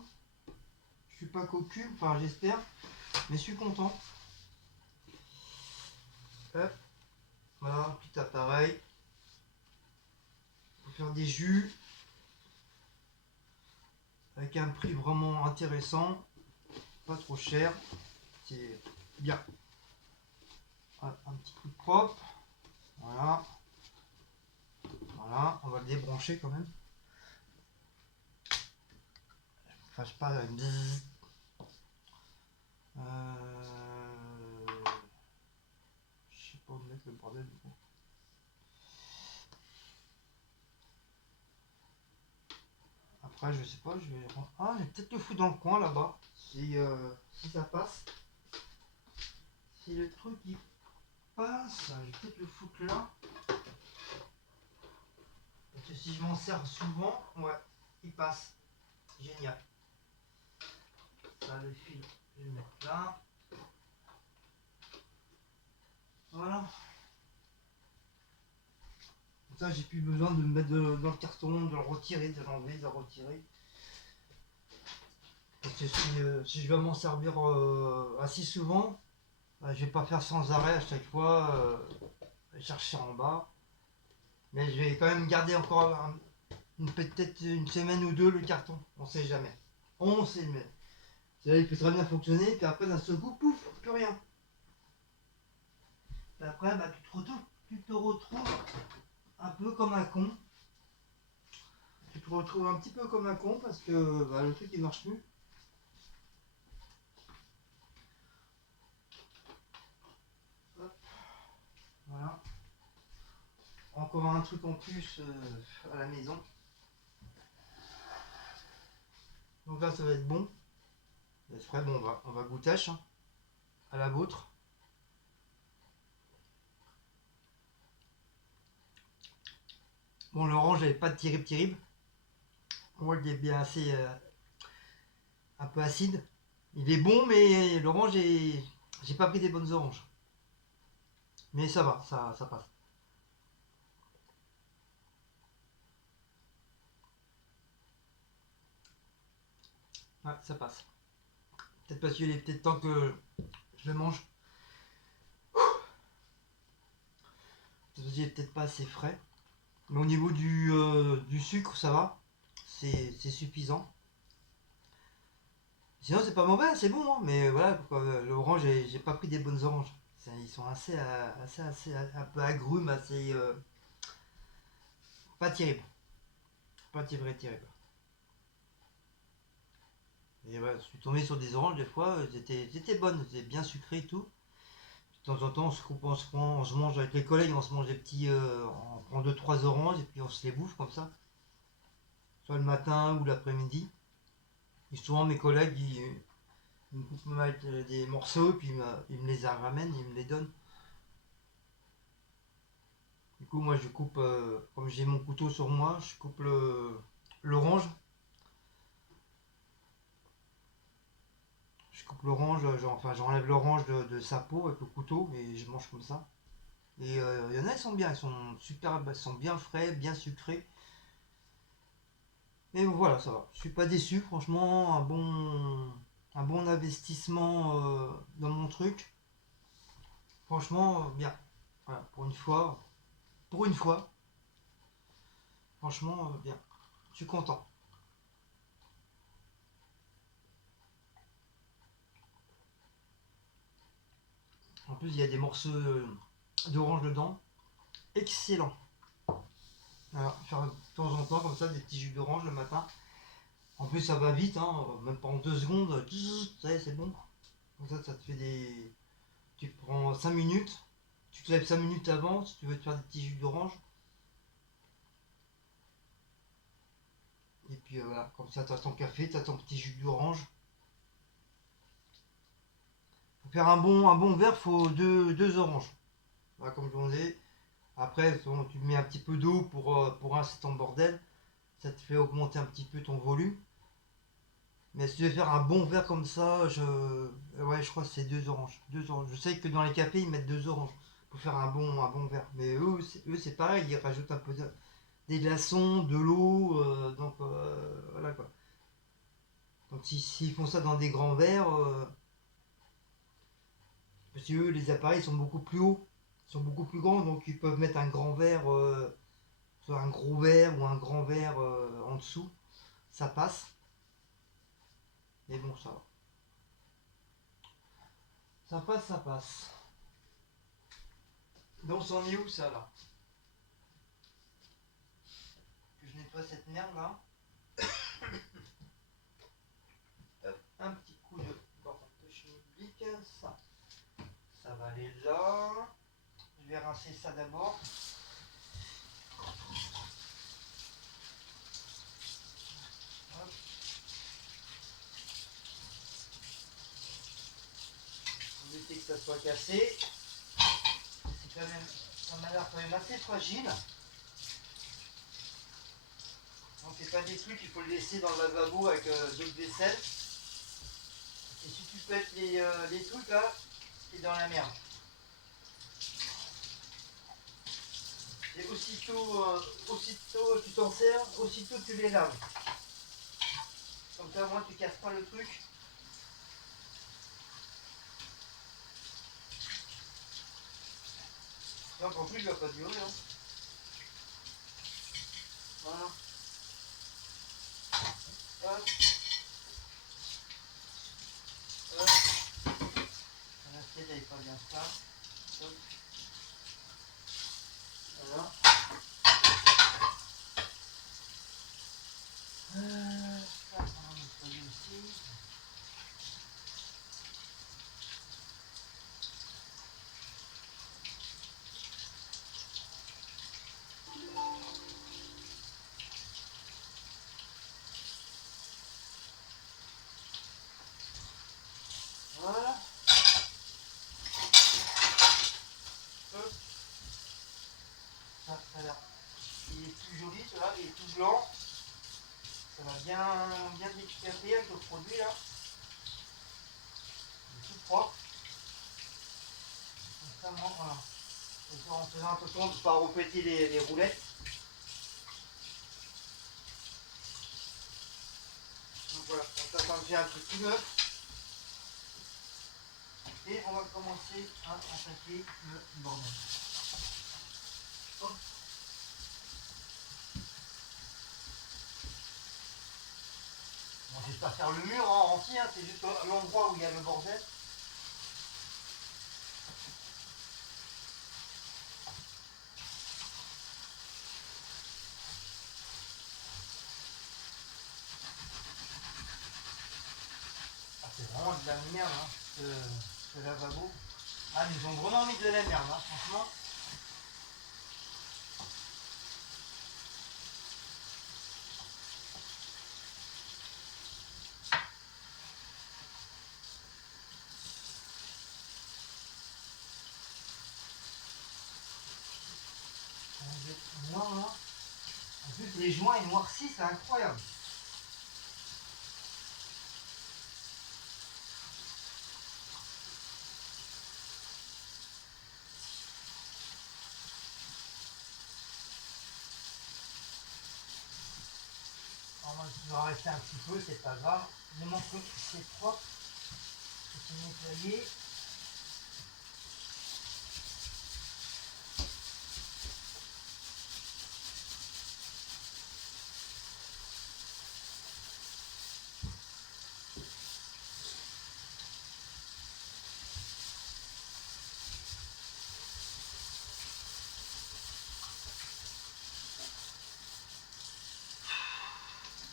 Je suis pas cocu, enfin j'espère. Mais je suis content. Hop. Voilà, petit appareil. Pour faire des jus. Avec un prix vraiment intéressant. Pas trop cher. C'est bien. Un petit coup de propre. Voilà. Voilà, on va le débrancher quand même. Enfin, je sais pas. Je sais pas où mettre le bordel du coup. Après, je sais pas, je vais. Ah, j'ai peut-être le foutre dans le coin là-bas. Si ça passe. Si le truc il passe, je vais peut-être le foutre là. Parce que si je m'en sers souvent, ouais, il passe. Génial. Ça, le fil, je vais le mettre là. Voilà. Comme ça, j'ai plus besoin de me mettre dans le carton, de le retirer, de l'enlever, de le retirer. Parce que si je dois m'en servir assez souvent, je vais pas faire sans arrêt à chaque fois, chercher en bas. Mais je vais quand même garder encore peut-être une semaine ou deux le carton. On sait jamais. On sait jamais. Là, il peut très bien fonctionner, puis après d'un seul coup, pouf, plus rien. Et après, bah, tu te retrouves un peu comme un con. Tu te retrouves un petit peu comme un con parce que bah, le truc il marche plus. Hop. Voilà. Encore un truc en plus à la maison. Donc là, ça va être bon. C'est frais, bon, on va goûter à la vôtre. Bon, l'orange, elle n'est pas terrible. On voit qu'il est bien assez un peu acide. Il est bon, mais l'orange est. J'ai pas pris des bonnes oranges. Mais ça va, ça passe. Ouais, ça passe. Peut-être parce qu'il est peut-être temps que je le mange. Parce qu'il est peut-être pas assez frais. Mais au niveau du sucre, ça va. C'est suffisant. Sinon, c'est pas mauvais, c'est bon, hein, mais voilà, l'orange, j'ai pas pris des bonnes oranges. Ils sont assez, un peu agrumes, assez. Pas terrible. Pas terrible. Et voilà, je suis tombé sur des oranges des fois, elles étaient bonnes, elles étaient bien sucrées et tout. De temps en temps, on se coupe, on se mange avec les collègues, on se mange des petits. On prend deux trois oranges et puis on se les bouffe comme ça. Soit le matin ou l'après-midi. Et souvent, mes collègues, ils me coupent des morceaux, puis ils me les ramènent, ils me les donnent. Du coup, moi, je coupe, comme j'ai mon couteau sur moi, je coupe l'orange. Je coupe l'orange, enfin, j'enlève l'orange de sa peau avec le couteau et je mange comme ça. Et il y en a, ils sont bien, ils sont super, ils sont bien frais, bien sucrés. Et voilà, ça va. Je suis pas déçu, franchement, un bon investissement dans mon truc. Franchement, bien. Voilà, pour une fois, franchement, bien. Je suis content. En plus, il y a des morceaux d'orange dedans. Excellent. Alors, faire de temps en temps comme ça des petits jus d'orange le matin. En plus, ça va vite, hein, même pas en 2 secondes. Ça y est, c'est bon. Comme ça te fait des. Tu prends 5 minutes. Tu te lèves 5 minutes avant si tu veux te faire des petits jus d'orange. Et puis voilà, comme ça, tu as ton café, tu as ton petit jus d'orange. Pour faire un bon verre, il faut deux oranges. Voilà, comme je vous disais. Après, tu mets un petit peu d'eau pour rincer ton bordel. Ça te fait augmenter un petit peu ton volume. Mais si tu veux faire un bon verre comme ça, ouais, je crois que c'est deux oranges. Deux oranges. Je sais que dans les cafés, ils mettent deux oranges pour faire un bon verre. Mais eux c'est pareil, ils rajoutent un peu des glaçons, de l'eau. Donc voilà quoi. Donc s'ils font ça dans des grands verres, parce que eux, les appareils sont beaucoup plus hauts, sont beaucoup plus grands, donc ils peuvent mettre un grand verre, soit un gros verre ou un grand verre en dessous. Ça passe. Mais bon, ça va. Ça passe, ça passe. Donc, c'en est où ça là? Que je nettoie cette merde là. Hop, un petit coup de bordel de schmilblick. Ça va aller là. Je vais rincer ça d'abord. Hop. Pour éviter que ça soit cassé. C'est quand même, ça m'a l'air quand même assez fragile. Donc c'est pas des trucs qu'il faut le laisser dans le lavabo avec d'autres vaisselle. Et si tu pètes les trucs là, t'es dans la merde. Et aussitôt tu t'en sers, aussitôt tu les laves. Comme ça au moins tu casses pas le truc. Donc en plus il va pas durer. Hein. Voilà. Hop. Hop. L'assiette elle est pas bien ça. Hop. Voilà. Ça, on va nettoyer aussi. Voilà. Hop. Ça là. Il est plus joli, celui-là, il est tout blanc. Ça va bien dépiquer avec le produit là. Il est tout propre. Comme ça, moi, voilà. Et en faisant attention de ne pas repéter les roulettes. Donc voilà, comme ça me fait un truc tout neuf. Et on va commencer à attaquer le bordel. Hop. Bon, je vais pas faire le mur en entier, hein, c'est juste l'endroit où il y a le bordel. Ah, c'est vraiment de la merde, hein, ce lavabo. Ah, ils ont vraiment mis de la merde, hein, franchement. Noir là. En plus, les joints ils noircissent, c'est incroyable. Alors, moi, je vais en rester un petit peu, c'est pas grave. Du moment que c'est propre, que c'est nettoyé.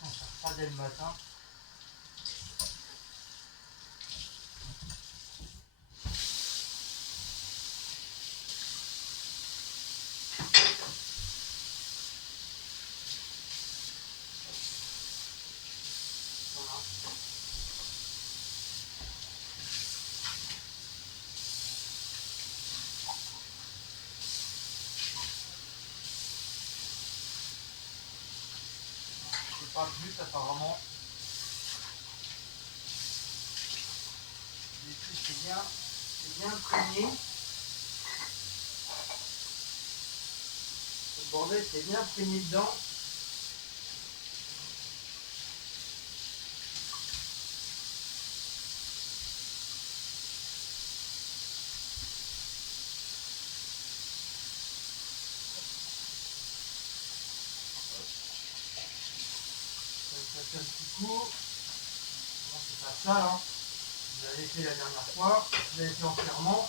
On va faire ça dès le matin. Voilà. Je sais pas plus apparemment. Les plus c'est bien imprégné. Le bordel c'est bien imprégné dedans. Ça fait un petit coup. Non, c'est pas ça hein. Je l'avais fait la dernière fois. Je l'avais fait entièrement.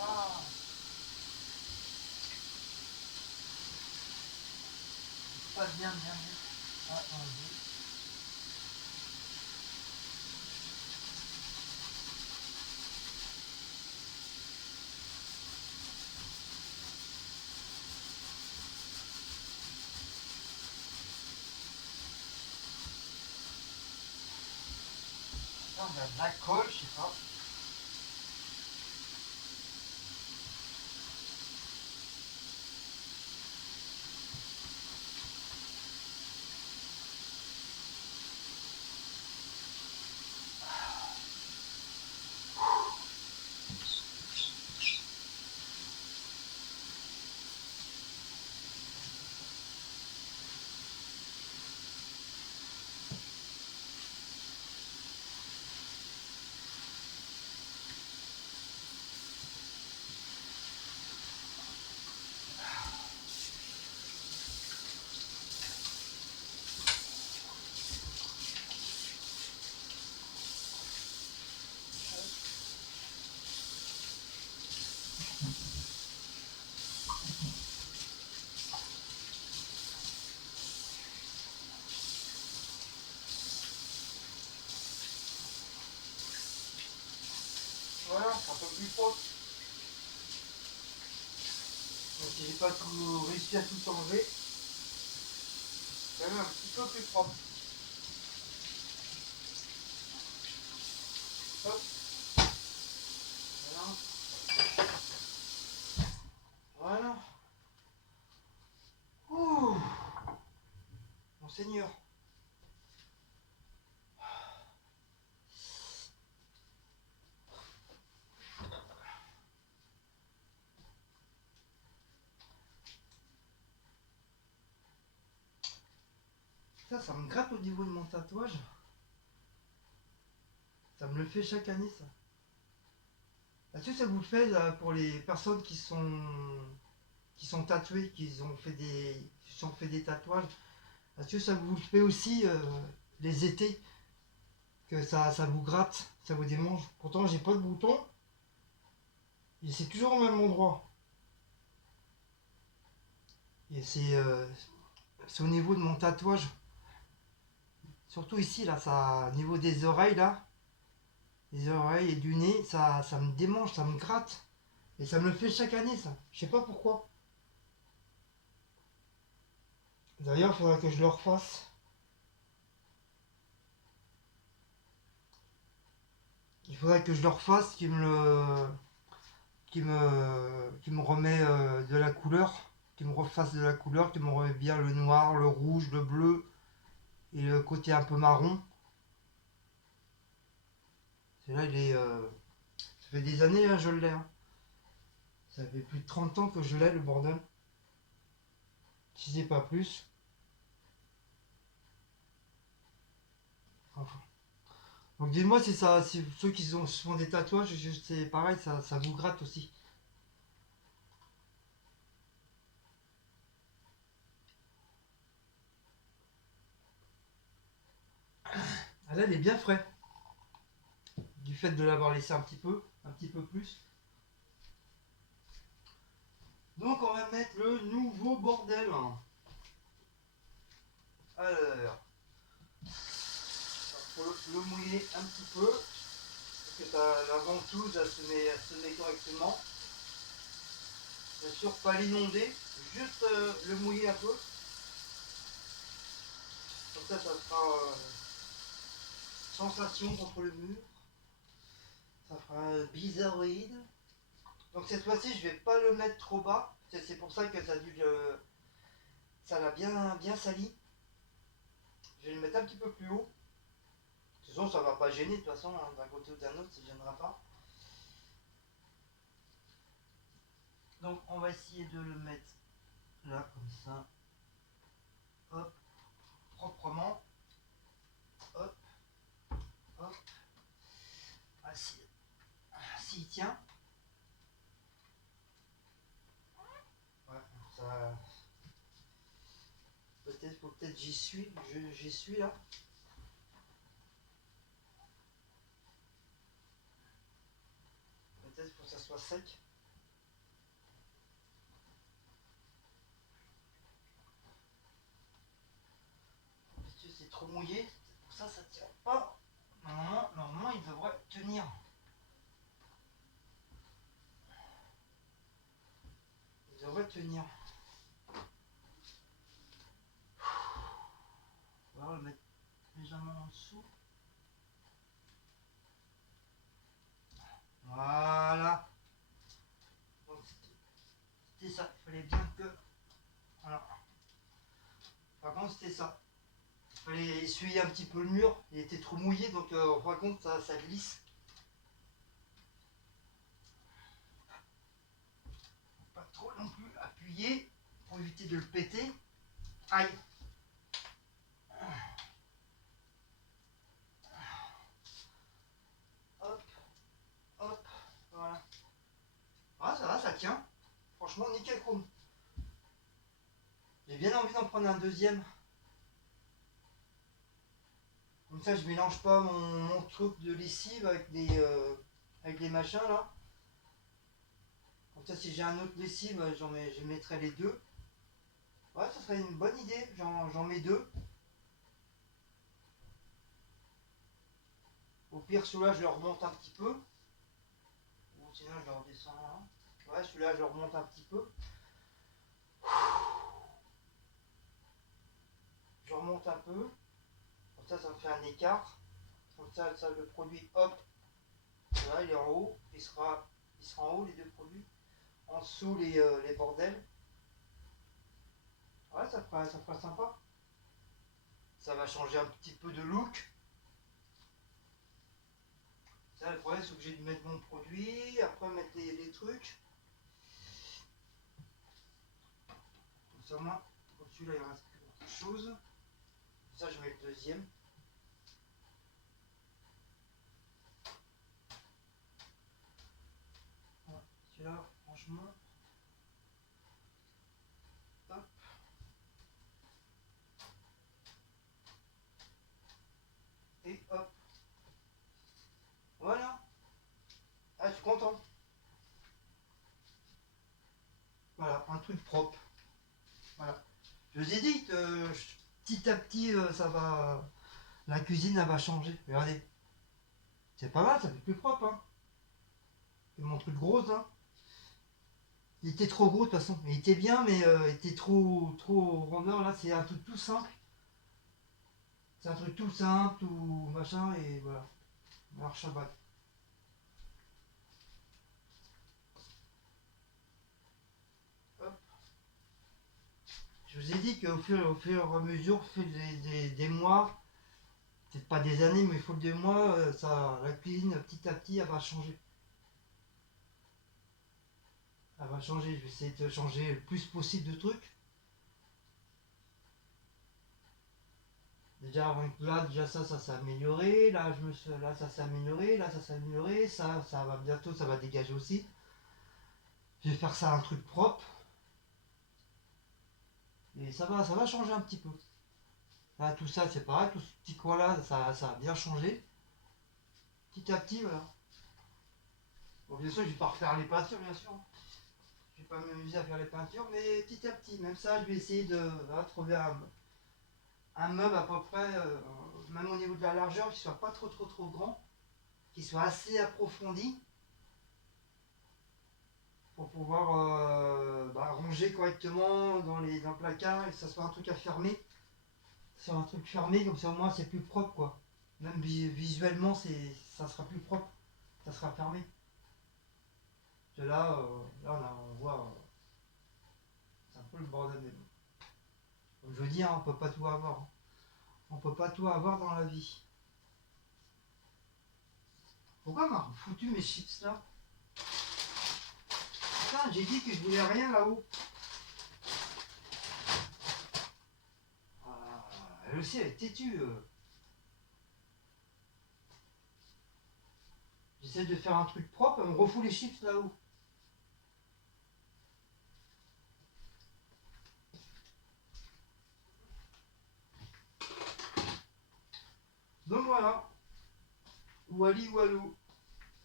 Ah, pas bien. Ah, enlever. Ça, on a de la colle, je sais pas. Voilà, c'est un peu plus propre. Donc si j'ai pas tout réussi à tout enlever, c'est quand même un petit peu plus propre. Hop, voilà. Voilà. Ouh, mon Seigneur. Ça me gratte au niveau de mon tatouage. Ça me le fait chaque année, ça. Est-ce que ça vous le fait là, pour les personnes qui sont tatouées, qui se sont fait des tatouages? Est-ce que ça vous le fait aussi les étés, que ça vous gratte, ça vous démange? Pourtant, j'ai pas de bouton, et c'est toujours au même endroit. Et c'est au niveau de mon tatouage. Surtout ici, là, ça, au niveau des oreilles, là, les oreilles et du nez, ça me démange, ça me gratte. Et ça me le fait chaque année, ça. Je sais pas pourquoi. D'ailleurs, il faudrait que je le refasse. Il faudrait que je le refasse, qui me remet de la couleur, qui me refasse de la couleur, qui me remet bien le noir, le rouge, le bleu et le côté un peu marron. Celui-là, ça fait des années, hein, je l'ai. Hein. Ça fait plus de 30 ans que je l'ai, le bordel. Si c'est pas plus. Enfin. Donc dis-moi si ça, si ceux qui se font des tatouages, c'est pareil, ça vous gratte aussi. Ah là, il est bien frais. Du fait de l'avoir laissé un petit peu plus. Donc on va mettre le nouveau bordel. Alors, faut le mouiller un petit peu, pour que la ventouse elle se met correctement. Bien sûr, pas l'inonder, juste le mouiller un peu. Comme ça fera sensation contre le mur. Ça fera bizarroïde. Donc cette fois-ci, je vais pas le mettre trop bas. C'est pour ça que ça l'a bien sali. Je vais le mettre un petit peu plus haut. De toute façon, ça va pas gêner de toute façon, hein, d'un côté ou d'un autre, ça ne gênera pas. Donc on va essayer de le mettre là comme ça. Hop, proprement. Hop, hop. Ah, s'il tient. Ouais, ça. Peut-être j'y suis là. Peut-être pour que ça soit sec. Parce que c'est trop mouillé. Pour ça, ça tient pas. Normalement, il devrait tenir. Il devrait tenir. On va le mettre légèrement en dessous. Voilà. Donc c'était ça. Il fallait bien que. Voilà. Par contre, c'était ça. Il fallait essuyer un petit peu le mur. Il était trop mouillé, donc par contre, ça glisse. Pas trop non plus appuyer pour éviter de le péter. Aïe. Hop, hop, voilà. Ah, ça va, ça tient. Franchement, nickel chrome. J'ai bien envie d'en prendre un deuxième. Comme ça, je mélange pas mon truc de lessive avec des machins là. Comme ça, si j'ai un autre lessive, je mettrai les deux. Ouais, ça serait une bonne idée. J'en mets deux. Au pire, celui-là, je le remonte un petit peu. Ou sinon, je le redescends là. Ouais, celui-là, je le remonte un petit peu. remonte un peu. Comme ça me fait un écart. Comme ça le produit, hop, voilà, il est en haut. Il sera en haut, les deux produits. En dessous, les bordels. Ouais, ça fera sympa. Ça va changer un petit peu de look. Ça, le problème, c'est que j'ai de mettre mon produit, après mettre les trucs. Comme ça, moi, comme celui-là, il reste plus grand chose. Ça, je mets le deuxième. Voilà. Celui-là, franchement, hop. Et hop. Voilà. Ah, je suis content. Voilà, un truc propre. Voilà. Je vous ai dit que petit à petit, ça va. La cuisine, elle va changer. Regardez. C'est pas mal, ça fait plus propre, hein. C'est mon truc gros, hein. Il était trop gros de toute façon. Il était bien, mais il était trop rondeur. Là, c'est un truc tout simple. C'est un truc tout simple, tout machin, et voilà. Alors, Shabbat. Hop. Je vous ai dit qu'au fur et à mesure, au fil des mois, peut-être pas des années, mais il faut des mois, la cuisine, petit à petit, elle va changer. Elle va changer. Je vais essayer de changer le plus possible de trucs. Déjà, là, déjà ça s'est amélioré. Là, ça s'est amélioré. Là, ça s'est amélioré. Ça va bientôt, ça va dégager aussi. Je vais faire ça un truc propre. Et ça va changer un petit peu. Là, tout ça, c'est pareil. Tout ce petit coin-là, ça a bien changé. Petit à petit, voilà. Bon, bien sûr, je vais pas refaire les peintures, bien sûr. Je vais pas m'amuser à faire les peintures, mais petit à petit. Même ça, je vais essayer de trouver un meuble à peu près, même au niveau de la largeur, qui soit pas trop grand, qui soit assez approfondi pour pouvoir ranger correctement dans le placard et que ça soit un truc à fermer. C'est un truc fermé, comme ça au moins c'est plus propre, quoi. Même visuellement, ça sera plus propre, ça sera fermé. Et là on voit, c'est un peu le bordel. Mais bon. Comme je veux dire, on peut pas tout avoir, hein. On peut pas tout avoir dans la vie. Pourquoi m'a foutu mes chips là? Putain, j'ai dit que je voulais rien là-haut. Ah, elle aussi, elle est têtue. J'essaie de faire un truc propre, elle me refout les chips là-haut. Donc voilà. Wally Walou.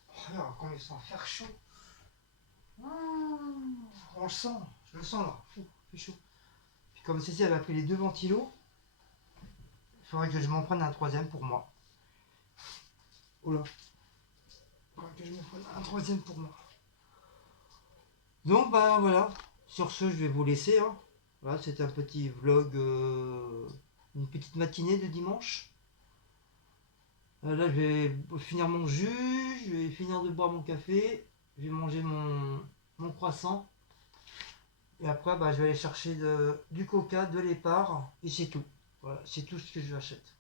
Oh, regarde, quand il sent faire chaud. Ah, on le sent, je le sens là. Il fait chaud. Puis comme Cécile elle a pris les deux ventilos, il faudrait que je m'en prenne un troisième pour moi. Oula. Il faudrait que je me prenne un troisième pour moi. Donc bah voilà. Sur ce, je vais vous laisser, hein. Voilà, c'était un petit vlog, une petite matinée de dimanche. Là, je vais finir mon jus, je vais finir de boire mon café, je vais manger mon croissant. Et après, je vais aller chercher du coca, de l'épargne, et c'est tout. Voilà, c'est tout ce que je achète.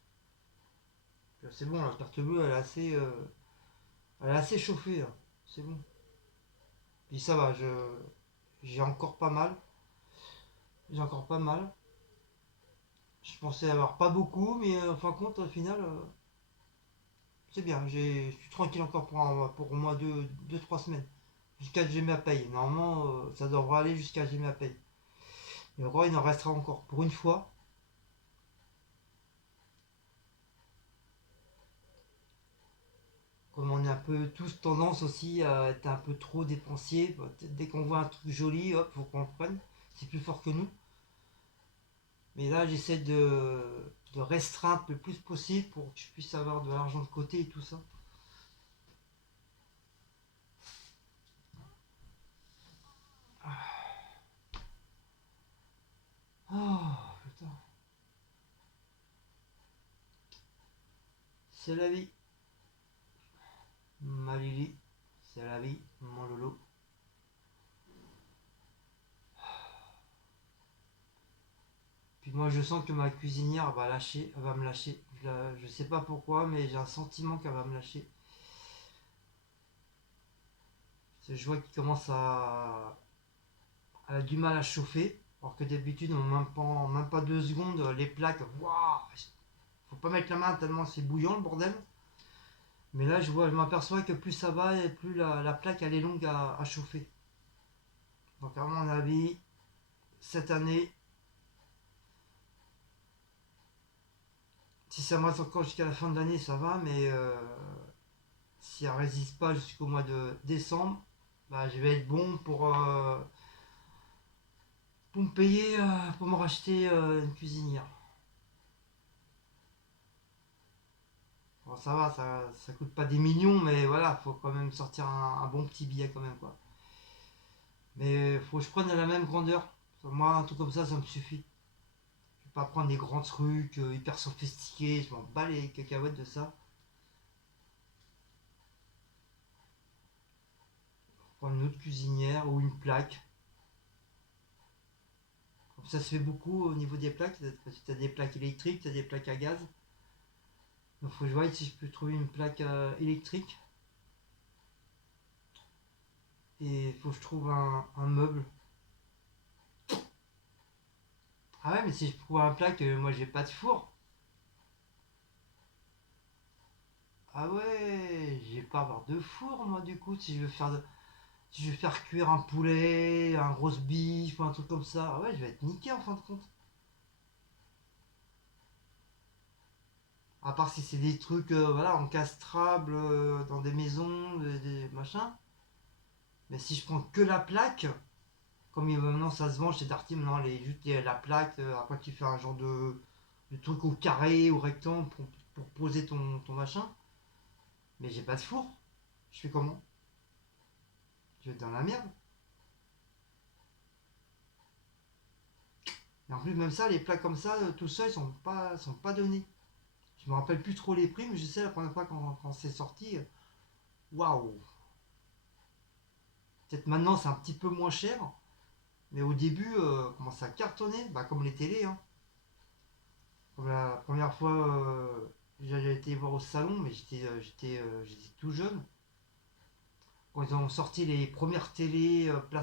C'est bon, la carte bleue, elle est assez chauffée, là. C'est bon. Puis ça va, j'ai encore pas mal. J'ai encore pas mal. Je pensais avoir pas beaucoup, mais en fin de compte, au final, c'est bien. Je suis tranquille encore pour au moins 2-3 semaines. Jusqu'à ce que j'ai ma paye. Normalement, ça devrait aller jusqu'à ce que j'ai ma paye. Et encore, il en restera encore. Pour une fois, comme on est un peu tous tendance aussi à être un peu trop dépensier, dès qu'on voit un truc joli, hop, faut qu'on le prenne. C'est plus fort que nous. Mais là, j'essaie de restreindre le plus possible pour que je puisse avoir de l'argent de côté et tout ça. Oh, putain. C'est la vie. Ma Lily, c'est la vie, mon Lolo. Puis moi je sens que ma cuisinière va lâcher, elle va me lâcher. Je sais pas pourquoi, mais j'ai un sentiment qu'elle va me lâcher. Je vois qu'il commence à... Elle a du mal à chauffer. Alors que d'habitude, même pas 2 secondes, les plaques, waouh, faut pas mettre la main tellement c'est bouillant le bordel. Mais là, je m'aperçois que plus ça va et plus la plaque elle est longue à chauffer. Donc à mon avis, cette année, si ça me reste encore jusqu'à la fin de l'année, ça va, mais si elle résiste pas jusqu'au mois de décembre, bah, je vais être bon pour me payer, pour me racheter une cuisinière. Bon, ça va, ça coûte pas des millions, mais voilà, faut quand même sortir un bon petit billet quand même, quoi. Mais faut que je prenne la même grandeur. Moi, un truc comme ça me suffit. Je vais pas prendre des grands trucs hyper sophistiqués, je m'en bats les cacahuètes de ça. Prendre une autre cuisinière ou une plaque. Comme ça se fait beaucoup au niveau des plaques, parce que tu as des plaques électriques, tu as des plaques à gaz. Donc faut que je voie si je peux trouver une plaque électrique. Et il faut que je trouve un meuble. Ah ouais, mais si je trouve un plaque, moi j'ai pas de four. Ah ouais, je vais pas avoir de four moi du coup si je veux faire cuire un poulet, un roast beef ou un truc comme ça. Ah ouais, je vais être niqué en fin de compte. À part si c'est des trucs voilà, encastrables dans des maisons, des machins. Mais si je prends que la plaque, comme maintenant ça se vend chez Darty, maintenant juste la plaque, après tu fais un genre de truc au carré, au rectangle pour poser ton machin. Mais j'ai pas de four. Je fais comment? Je vais être dans la merde. Et en plus, même ça, les plats comme ça, tout seuls, sont pas donnés. Je me rappelle plus trop les prix, mais je sais la première fois quand c'est sorti, waouh! Peut-être maintenant c'est un petit peu moins cher, mais au début, comment ça cartonnait? Bah, comme les télés, hein. Comme la première fois, j'avais été voir au salon, mais j'étais tout jeune. Quand ils ont sorti les premières télés